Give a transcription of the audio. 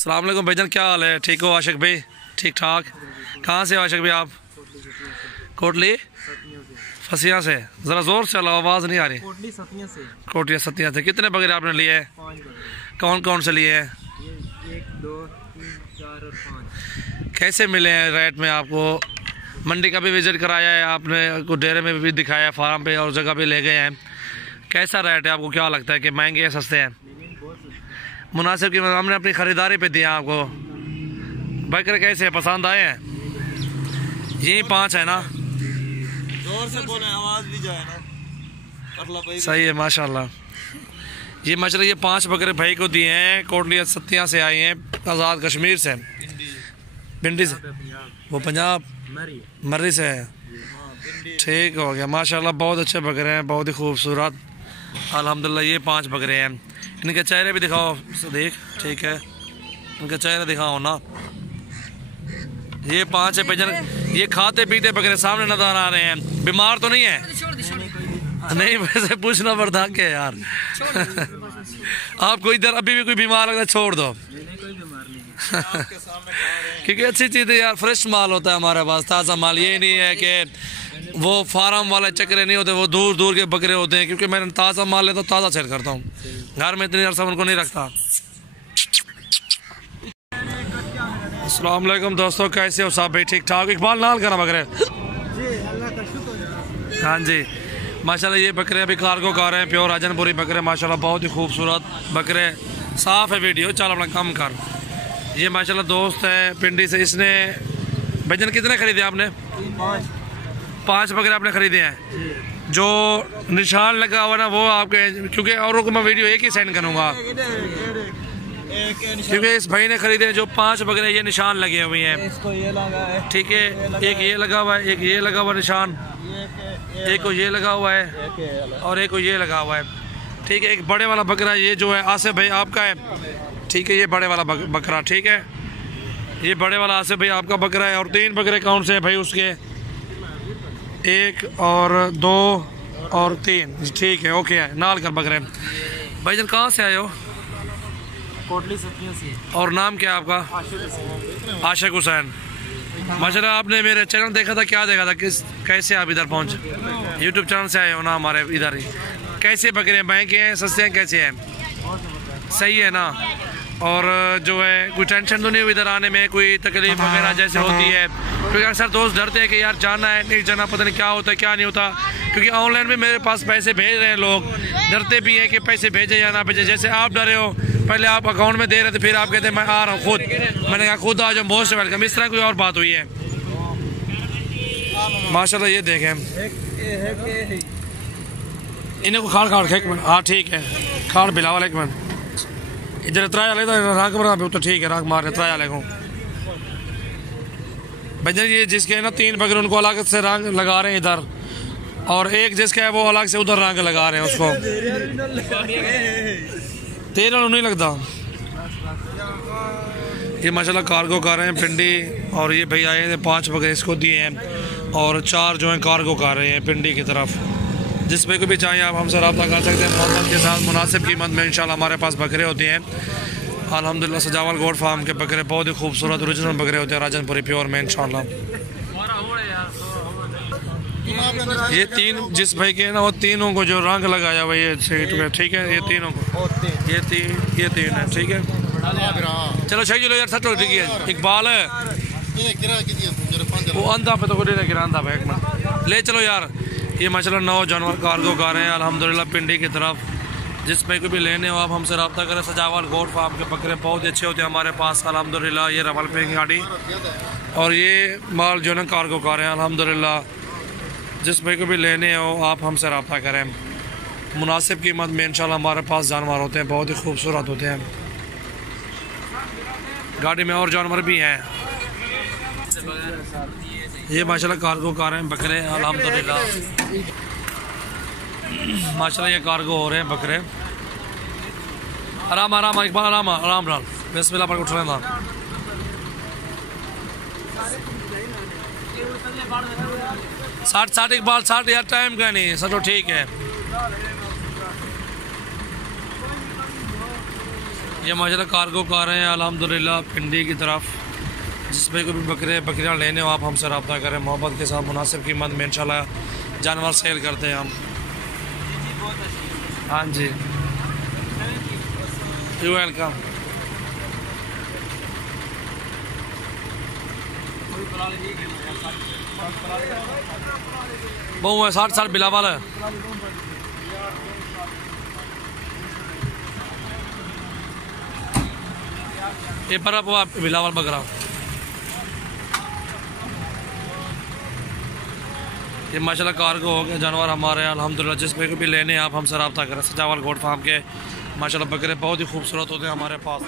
अस्सलाम वालेकुम भाईजान, क्या हाल है? ठीक हो आशिक भाई? ठीक ठाक। कहाँ से हो आशिक भाई आप? कोटली फसिया से। ज़रा ज़ोर से चलो, आवाज़ नहीं आ रही। कोटली सतिया से। कितने बकरे आपने लिए हैं? कौन कौन से लिए हैं? 1, 2, 3, 4 और 5। कैसे मिले हैं रेट में आपको? मंडी का भी विज़िट कराया है आपने, को डेरे में भी दिखाया, फार्म पे और जगह पे ले गए हैं। कैसा रेट है? आपको क्या लगता है कि महंगे या सस्ते हैं? मुनासिब की हमने अपनी ख़रीदारी पे दिया आपको। बकरे कैसे हैं, पसंद आए हैं? यही 5 है ना? जोर से बोले, आवाज भी जाए ना। सही है माशाल्लाह। ये मछली ये 5 बकरे भाई को दिए हैं, कोटली सत्तियाँ से आए हैं, आज़ाद कश्मीर से, पिंडी से। वो पंजाब मर्री से है। ठीक हो गया माशाल्लाह। बहुत अच्छे बकरे हैं, बहुत ही खूबसूरत अल्हम्दुलिल्लाह। ये 5 बकरे हैं। इनके चेहरे भी दिखाओ देख। ठीक है, इनके चेहरे दिखाओ ना। ये 5 है भाईजान। ये खाते पीते बकरे सामने नजर आ रहे हैं। बीमार तो नहीं है? नहीं, वैसे पूछना पड़ता क्या यार। आपको इधर अभी भी कोई बीमार लगता है छोड़ दो। क्योंकि अच्छी चीज़ है यार, फ्रेश माल होता है हमारे पास, ताज़ा माल। ये नहीं है कि वो फार्म वाले चक्रे नहीं होते, वो दूर दूर के बकरे होते हैं। क्योंकि मैं ताज़ा माल लेता हूँ, ताज़ा सेल करता हूँ, घर में इतनी अरसा उनको नहीं रखता। अस्सलाम वालेकुम दोस्तों, कैसे हो सब भाई? ठीक ठाक। इकबाल नाल करा बकरे? हाँ जी माशाल्लाह। ये बकरे अभी कार्गो का रहे हैं, प्योर राजनपुरी बकरे माशाल्लाह। बहुत ही खूबसूरत बकरे। साफ़ है वीडियो, चल अपना कम कर। ये माशाल्लाह दोस्त है पिंडी से। इसने भाईजान कितने खरीदे आपने? 5 बकरे आपने खरीदे हैं। जो निशान लगा हुआ ना वो आपके, क्योंकि औरों को मैं वीडियो एक ही सेंड करूँगा, क्योंकि इस भाई ने खरीदे हैं जो 5 बकरे। ये निशान लगे हुए हैं, ठीक है। एक ये लगा हुआ है, एक ये लगा हुआ निशान, एक को ये लगा हुआ है और एक को ये लगा हुआ है, ठीक है। एक बड़े वाला बकरा ये जो है आसिफ भाई आपका है, ठीक है। ये बड़े वाला बकरा, ठीक है। ये बड़े वाला आसिफ भाई आपका बकरा है। और 3 बकरे कौन से हैं भाई उसके? 1 और 2 और 3, ठीक है, ओके है। नाल कर बकरे। भाईजान कहाँ से आए हो? कोटली सतिया से। और नाम क्या है आपका? आशिक हुसैन। माशाल्लाह आपने मेरे चैनल देखा था, क्या देखा था, किस कैसे आप इधर पहुँचे? यूट्यूब चैनल से आए हो ना हमारे इधर ही। कैसे बकरे महंगे हैं सस्ते हैं, कैसे हैं? सही है ना? और जो है कोई टेंशन तो नहीं हुई इधर आने में, कोई तकलीफ वगैरह जैसे होती है? क्योंकि अक्सर दोस्त डरते हैं कि यार जाना है नहीं जाना, पता नहीं क्या होता है क्या नहीं होता। क्योंकि ऑनलाइन भी मेरे पास पैसे भेज रहे हैं लोग, डरते भी हैं कि पैसे भेजे या ना भेजे। जैसे आप डरे हो, पहले आप अकाउंट में दे रहे थे, फिर आप कहते हैं मैं आ रहा हूँ खुद। मैंने कहा खुद आ जाओ, मोस्ट वेलकम। इस तरह कोई और बात हुई है? माशाल्लाह ये देखें इन्हें को खाड़ खाड़ एक मिनट। हाँ ठीक है, खाड़ बिलावल एक मिनट। इधर त्राया लेता राग बना तो ठीक है, राग मार रहे त्राया लेगो भैया। ये जिसके है ना 3 बकरे, उनको अलग से रंग लगा रहे हैं इधर, और एक जिसका है वो अलग से उधर रंग लगा रहे हैं उसको। तेल नहीं लगता। ये माशाल्लाह कार्गो कर रहे हैं पिंडी। और ये भैया आए थे 5 बकरे इसको दिए हैं, और 4 जो हैं कार्गो कर रहे हैं पिंडी की तरफ। जिस पे को भी चाहिए आप हमसे रब्ता कर सकते हैं मोहब्बत के साथ, मुनासिब कीमत में इंशाल्लाह हमारे पास बकरे होते हैं अल्हम्दुलिल्लाह। सजावल गोट फार्म के बकरे बहुत ही खूबसूरत ओरिजिनल बकरे होते हैं राजनपुरी प्योर में इंशाल्लाह। ये 3 जिस भाई के ना वो तीनों को जो रंग लगाया हुआ ये सीट में, ठीक है। ये तीनों को ये 3 है, ठीक है। चलो सही चलो यार, सच ठीक है। इकबाल है वो अंधा पे तो गिरा अंधा पे, एक मिनट ले चलो यार। ये माशाल्लाह 9 जानवर कार्गो कर रहे हैं अल्हम्दुलिल्लाह पिंडी की तरफ। जिस पे को भी लेने हो आप हमसे रब्ता करें। सजावल गोट फार्म के बकरे बहुत अच्छे होते हैं हमारे पास अल्हम्दुलिल्लाह। ये रवल पे की गाड़ी, और ये माल जो है कार्गो कर रहे हैं अल्हम्दुलिल्लाह। जिस पे को भी लेने हो आप हमसे रब्ता करें। मुनासिब कीमत में इंशाल्लाह हमारे पास जानवर होते हैं, बहुत ही खूबसूरत होते हैं। गाड़ी में और जानवर भी हैं। ये माशाल्लाह कार्गो कर रहे हैं बकरे अल्हम्दुलिल्लाह। माशाल्लाह ये कार्गो हो रहे हैं बकरे। आराम आराम इकबाल, आराम आराम आराम बिस्मिल्लाह पर उठ रहे हैं। 60 इकबाल 60 यार, टाइम का नहीं सचो, ठीक है। ये माशाल्लाह कार्गो कार हैं अल्हम्दुलिल्लाह पिंडी की तरफ। जिसमें कोई भी बकरियाँ लेने हो आप हमसे रब्ता करें, मोहब्बत के साथ मुनासिब कीमत में इंशाल्लाह जानवर सेल करते हैं हम। हाँ जी, यू वेलकम। बहु है 60 साल बिलावल है। ये पर आप बिलावल बकरा, ये माशाल्लाह कार्गो हो गया जानवर हमारे अल्हम्दुलिल्लाह। जिस पे को भी लेने आप हमसे रब्ता करें। सजावल गोट फार्म के माशाल्लाह बकरे बहुत ही खूबसूरत होते हैं हमारे पास।